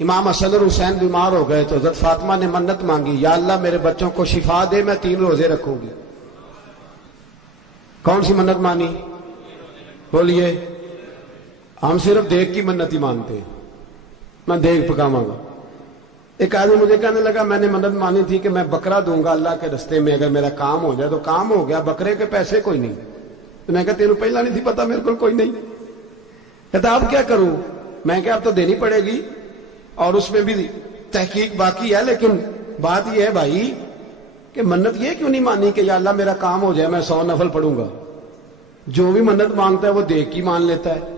امام حسن اور حسین بیمار ہو گئے تو حضرت فاطمہ نے منت مانگی، یا اللہ میرے بچوں کو شفا دے، میں 3 روزے رکھوں گی۔ کون سی منت مانی؟ بولیے۔ ہم صرف دیگ کی منت ہی مانتے ہیں، میں دیگ پکاواں گا۔ ایک آدمی مجھے کہنے لگا میں نے منت مانی تھی کہ میں بکرا دوں گا اللہ کے رستے میں، اگر میرا کام ہو جائے تو کام ہو گیا، بکرے کے پیسے کوئی نہیں۔ تو میں کہا تینوں پہلا نہیں تھی پتا، میرے کو کوئی نہیں۔ کہتا اب کیا کروں؟ میں کہا اب تو دینی پڑے گی، اور اس میں بھی تحقیق باقی ہے، لیکن بات یہ ہے بھائی کہ منت یہ کیوں نہیں مانی کہ یا اللہ میرا کام ہو جائے میں 100 نفل پڑھوں گا؟ جو بھی منت مانگتا ہے وہ دیگ کی مان لیتا ہے،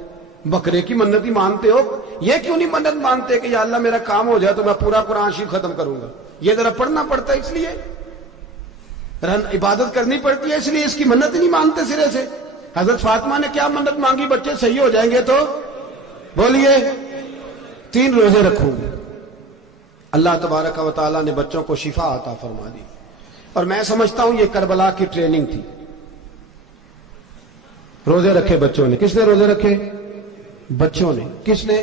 بکرے کی منت ہی مانتے ہو، یہ کیوں نہیں منت مانتے کہ یا اللہ میرا کام ہو جائے تو میں پورا قرآن شریف ختم کروں گا؟ یہ ذرا پڑھنا پڑتا ہے، اس لیے عبادت کرنی پڑتی ہے، اس لیے اس کی منت ہی نہیں مانتے سرے سے۔ حضرت فاطمہ نے کیا منت مانگی؟ بچے صحیح ہو جائیں گے تو بولیے 3 روزے رکھوں گے۔ اللہ تبارک و تعالیٰ نے بچوں کو شفا عطا فرما دی، اور میں سمجھتا ہوں یہ کربلا کی ٹریننگ تھی۔ روزے رکھے بچوں نے۔ کس نے روزے رکھے؟ بچوں نے۔ کس نے؟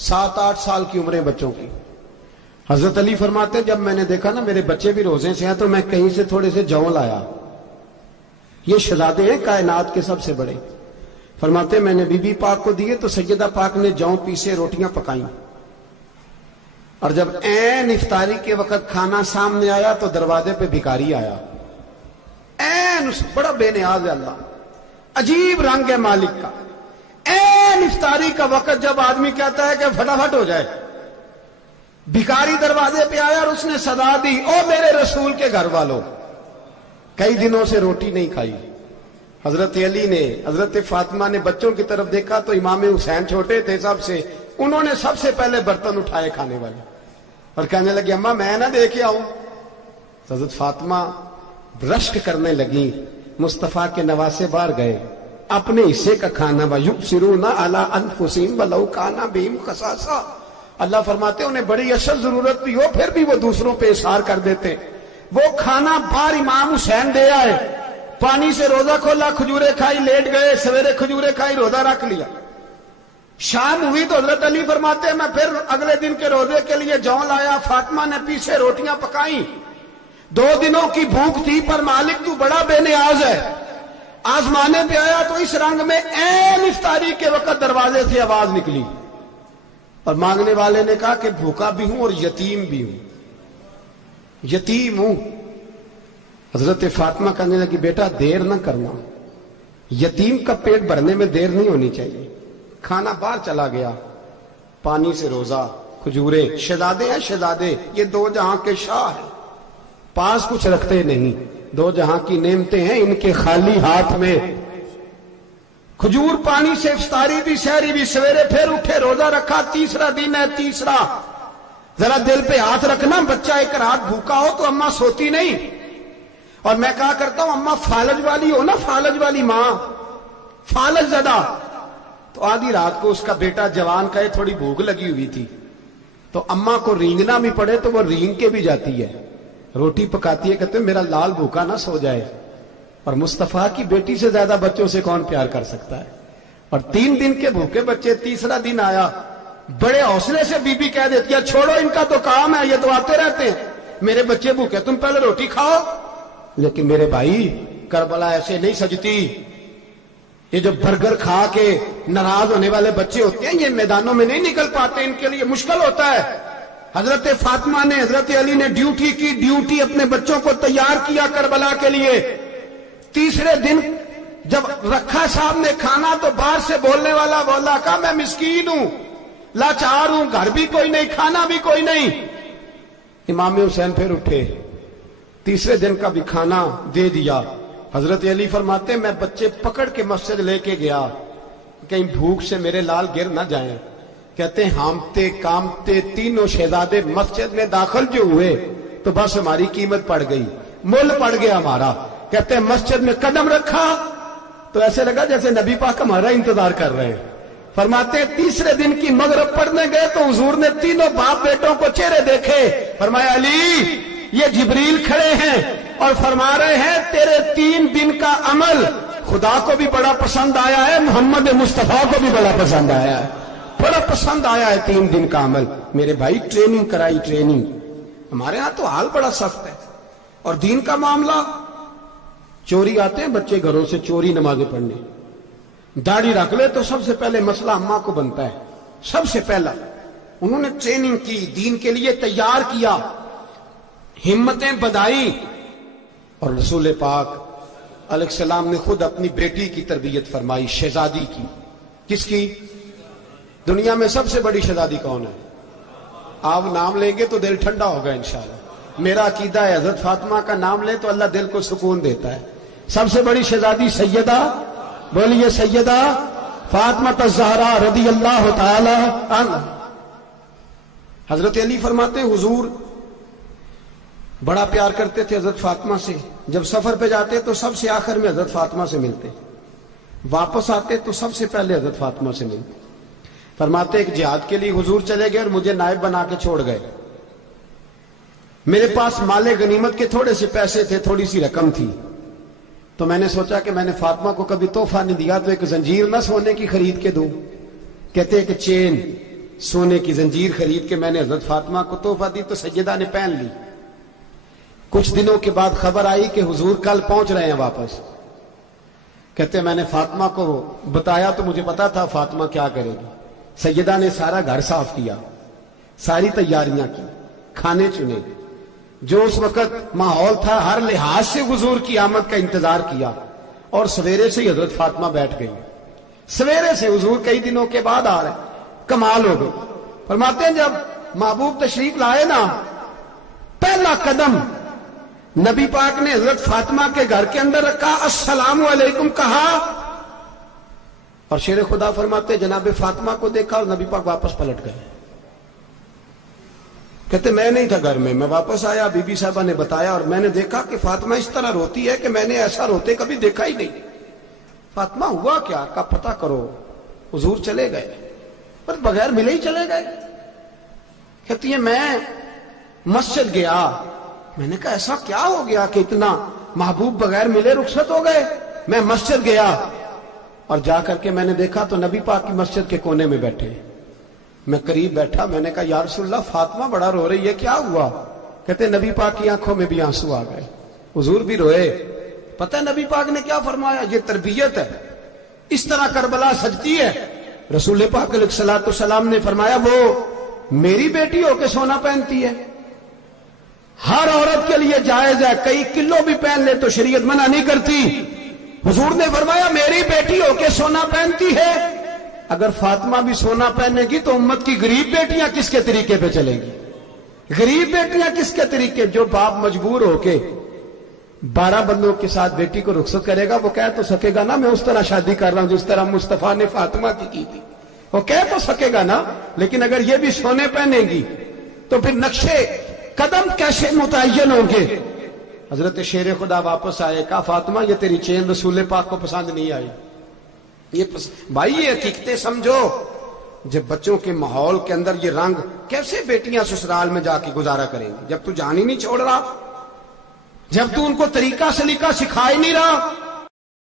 7-8 سال کی عمریں بچوں کی۔ حضرت علی فرماتے ہیں جب میں نے دیکھا نا میرے بچے بھی روزے سے ہیں تو میں کہیں سے تھوڑے سے جوں لایا۔ یہ شہزادے ہیں کائنات کے سب سے بڑے۔ فرماتے ہیں میں نے بی بی پاک کو دیے تو سیدہ پاک نے جوں پیسے روٹیاں پکائیں، اور جب عین افطاری کے وقت کھانا سامنے آیا تو دروازے پہ بھکاری آیا۔ عین بڑا بے نیاز ہے اللہ، عجیب رنگ ہے مالک کا۔ عین افطاری کا وقت جب آدمی کہتا ہے کہ فٹافٹ ہو جائے، بھکاری دروازے پہ آیا اور اس نے صدا دی، او میرے رسول کے گھر والوں، کئی دنوں سے روٹی نہیں کھائی۔ حضرت علی نے، حضرت فاطمہ نے بچوں کی طرف دیکھا تو امام حسین چھوٹے تھے سب سے، انہوں نے سب سے پہلے برتن اٹھائے کھانے والے، اور کہنے لگے اماں میں نہ دے کے آؤں۔ حضرت فاطمہ رشک کرنے لگی، مصطفیٰ کے نواسے باہر گئے، اپنے حصے کا کھانا وَيُبْصِرُونَ عَلَىٰ أَنفُسِهِمْ وَلَوْ كَانَ بِهِمْ خَصَاصَةٌ۔ اللہ فرماتے انہیں بڑی اشد ضرورت بھی ہو پھر بھی وہ دوسروں پہ اثار کر دیتے۔ وہ کھانا باہر امام حسین دے آئے، پانی سے روزہ کھولا، کھجورے کھائی، لیٹ گئے، سویرے کھجورے کھائی، روزہ رکھ لیا۔ شام ہوئی تو حضرت علی فرماتے ہیں میں پھر اگلے دن کے روزے کے لیے جوں لایا، فاطمہ نے پیچھے روٹیاں پکائیں۔ 2 دنوں کی بھوک تھی پر مالک تو بڑا بے نیاز ہے۔ آزمانے پہ آیا تو اس رنگ میں عین افطاری کے وقت دروازے سے آواز نکلی، اور مانگنے والے نے کہا کہ بھوکا بھی ہوں اور یتیم بھی ہوں، یتیم ہوں۔ حضرت فاطمہ کہنے لگی بیٹا دیر نہ کرنا، یتیم کا پیٹ بھرنے میں دیر نہیں ہونی چاہیے۔ کھانا باہر چلا گیا، پانی سے روزہ، کھجورے، شہزادے ہیں شہزادے، یہ 2 جہاں کے شاہ ہیں، پاس کچھ رکھتے نہیں، 2 جہاں کی نعمتیں ہیں ان کے خالی ہاتھ میں۔ کھجور پانی سے افطاری بھی، سحری بھی، سویرے پھر اٹھے، روزہ رکھا، 3را دن ہے، 3را۔ ذرا دل پہ ہاتھ رکھنا، بچہ ایک رات بھوکا ہو تو اماں سوتی نہیں، اور میں کہا کرتا ہوں اماں فالج والی ہو نا، فالج والی ماں، فالج زدہ، تو آدھی رات کو اس کا بیٹا جوان کہے تھوڑی بھوک لگی ہوئی تھی، تو اماں کو رینگنا بھی پڑے تو وہ رینگ کے بھی جاتی ہے، روٹی پکاتی ہے، کہتے ہیں میرا لال بھوکا نہ سو جائے۔ اور مصطفیٰ کی بیٹی سے زیادہ بچوں سے کون پیار کر سکتا ہے؟ اور 3 دن کے بھوکے بچے، 3را دن آیا، بڑے حوصلے سے بی بی کہہ دیتی ہے چھوڑو ان کا تو کام ہے، یہ تو آتے رہتے ہیں، میرے بچے بھوکے، تم پہلے روٹی کھاؤ۔ لیکن میرے بھائی کربلا ایسے نہیں سجتی۔ یہ جو برگر کھا کے ناراض ہونے والے بچے ہوتے ہیں یہ میدانوں میں نہیں نکل پاتے، ان کے لیے مشکل ہوتا ہے۔ حضرت فاطمہ نے، حضرت علی نے ڈیوٹی کی، ڈیوٹی اپنے بچوں کو تیار کیا کربلا کے لیے۔ 3رے دن جب رکھا صاحب نے کھانا تو باہر سے بولنے والا بولا کہا میں مسکین ہوں، لاچار ہوں، گھر بھی کوئی نہیں، کھانا بھی کوئی نہیں۔ امام حسین پھر اٹھے، 3رے دن کا بھی کھانا دے دیا۔ حضرت علی فرماتے میں بچے پکڑ کے مسجد لے کے گیا، کہیں بھوک سے میرے لال گر نہ جائیں۔ کہتے ہیں ہامتے کامتے تینوں شہزادے مسجد میں داخل جو ہوئے تو بس ہماری قیمت پڑ گئی، مول پڑ گیا ہمارا۔ کہتے ہیں مسجد میں قدم رکھا تو ایسے لگا جیسے نبی پاک ہمارا انتظار کر رہے ہیں۔ فرماتے ہیں 3رے دن کی مغرب پڑھنے گئے تو حضور نے تینوں باپ بیٹوں کو چہرے دیکھے، فرمایا علی یہ جبریل کھڑے ہیں اور فرما رہے ہیں تیرے 3 دن کا عمل خدا کو بھی بڑا پسند آیا ہے، محمد مصطفیٰ کو بھی بڑا پسند آیا ہے۔ بڑا پسند آیا ہے 3 دن کا عمل. میرے بھائی ٹریننگ کرائی, ٹریننگ. ہمارے ہاں تو حال بڑا سخت ہے. اور دین کا معاملہ, چوری آتے ہیں بچے گھروں سے چوری نمازیں پڑھنے, داڑھی رکھ لے تو سب سے پہلے مسئلہ اماں کو بنتا ہے. سب سے پہلا انہوں نے ٹریننگ کی, دین کے لیے تیار کیا, ہمتیں بدھائی. اور رسول پاک علیہ السلام نے خود اپنی بیٹی کی تربیت فرمائی, شہزادی کی. کس کی؟ دنیا میں سب سے بڑی شہزادی کون ہے؟ آپ نام لیں گے تو دل ٹھنڈا ہوگا انشاءاللہ. میرا عقیدہ ہے حضرت فاطمہ کا نام لیں تو اللہ دل کو سکون دیتا ہے. سب سے بڑی شہزادی سیدہ, بولیے سیدہ فاطمہ الزہرا رضی اللہ تعالی عنہا. حضرت علی فرماتے ہیں حضور بڑا پیار کرتے تھے حضرت فاطمہ سے. جب سفر پہ جاتے تو سب سے آخر میں حضرت فاطمہ سے ملتے, واپس آتے تو سب سے پہلے حضرت فاطمہ سے ملتے. فرماتے ایک جہاد کے لیے حضور چلے گئے اور مجھے نائب بنا کے چھوڑ گئے. میرے پاس مال غنیمت کے تھوڑے سے پیسے تھے, تھوڑی سی رقم تھی. تو میں نے سوچا کہ میں نے فاطمہ کو کبھی تحفہ نہیں دیا تو ایک زنجیر نہ سونے کی خرید کے دوں. کہتے ہیں کہ چین سونے کی زنجیر خرید کے میں نے حضرت فاطمہ کو تحفہ دی تو سیدہ نے پہن لی. کچھ دنوں کے بعد خبر آئی کہ حضور کل پہنچ رہے ہیں واپس. کہتے ہیں میں نے فاطمہ کو بتایا تو مجھے پتا تھا فاطمہ کیا کرے گی. سیدہ نے سارا گھر صاف کیا, ساری تیاریاں کی, کھانے چنے, جو اس وقت ماحول تھا ہر لحاظ سے حضور کی آمد کا انتظار کیا. اور سویرے سے ہی حضرت فاطمہ بیٹھ گئی. سویرے سے حضور کئی دنوں کے بعد آ رہے, کمال ہو گئی. فرماتے ہیں جب محبوب تشریف لائے نا, پہلا قدم نبی پاک نے حضرت فاطمہ کے گھر کے اندر رکھا, السلام علیکم کہا. اور شیر خدا فرماتے جناب فاطمہ کو دیکھا اور نبی پاک واپس پلٹ گئے. کہتے میں نہیں تھا گھر میں واپس آیا, بی بی صاحبہ نے بتایا اور میں نے دیکھا کہ فاطمہ اس طرح روتی ہے کہ میں نے ایسا روتے کبھی دیکھا ہی نہیں. فاطمہ ہوا کیا؟ کا پتہ کرو. حضور چلے گئے پر بغیر ملے ہی چلے گئے. کہتی ہے میں مسجد گیا. میں نے کہا ایسا کیا ہو گیا کہ اتنا محبوب بغیر ملے رخصت ہو گئے؟ میں مسجد گیا اور جا کر کے میں نے دیکھا تو نبی پاک کی مسجد کے کونے میں بیٹھے. میں قریب بیٹھا, میں نے کہا یا رسول اللہ فاطمہ بڑا رو رہی ہے, کیا ہوا؟ کہتے نبی پاک کی آنکھوں میں بھی آنسو آ گئے, حضور بھی روئے. پتہ ہے نبی پاک نے کیا فرمایا؟ یہ تربیت ہے, اس طرح کربلا سجتی ہے. رسول پاک علیہ الصلوۃ والسلام نے فرمایا وہ میری بیٹی ہو کے سونا پہنتی ہے. ہر عورت کے لیے جائز ہے, کئی کلو بھی پہن لے تو شریعت منع نہیں کرتی. حضور نے فرمایا میری بیٹی ہو کے سونا پہنتی ہے. اگر فاطمہ بھی سونا پہنے گی تو امت کی غریب بیٹیاں کس کے طریقے پہ چلیں گی؟ غریب بیٹیاں کس کے طریقے؟ جو باپ مجبور ہو کے 12 بندوں کے ساتھ بیٹی کو رخصت کرے گا وہ کہہ تو سکے گا نا میں اس طرح شادی کر رہا ہوں جس طرح مصطفیٰ نے فاطمہ کی تھی. وہ کہہ تو سکے گا نا, لیکن اگر یہ بھی سونے پہنے گی تو پھر نقشے قدم کیسے متعین ہوں گے؟ حضرت شیر خدا واپس آئے, کہا فاطمہ یہ تیری چین رسول پاک کو پسند نہیں آئی. بھائی یہ حقیقتیں سمجھو. جب بچوں کے ماحول کے اندر یہ رنگ, کیسے بیٹیاں سسرال میں جا کے گزارا کریں گی جب تو جان ہی نہیں چھوڑ رہا, جب تو ان کو طریقہ سلیقہ سکھا ہی نہیں رہا؟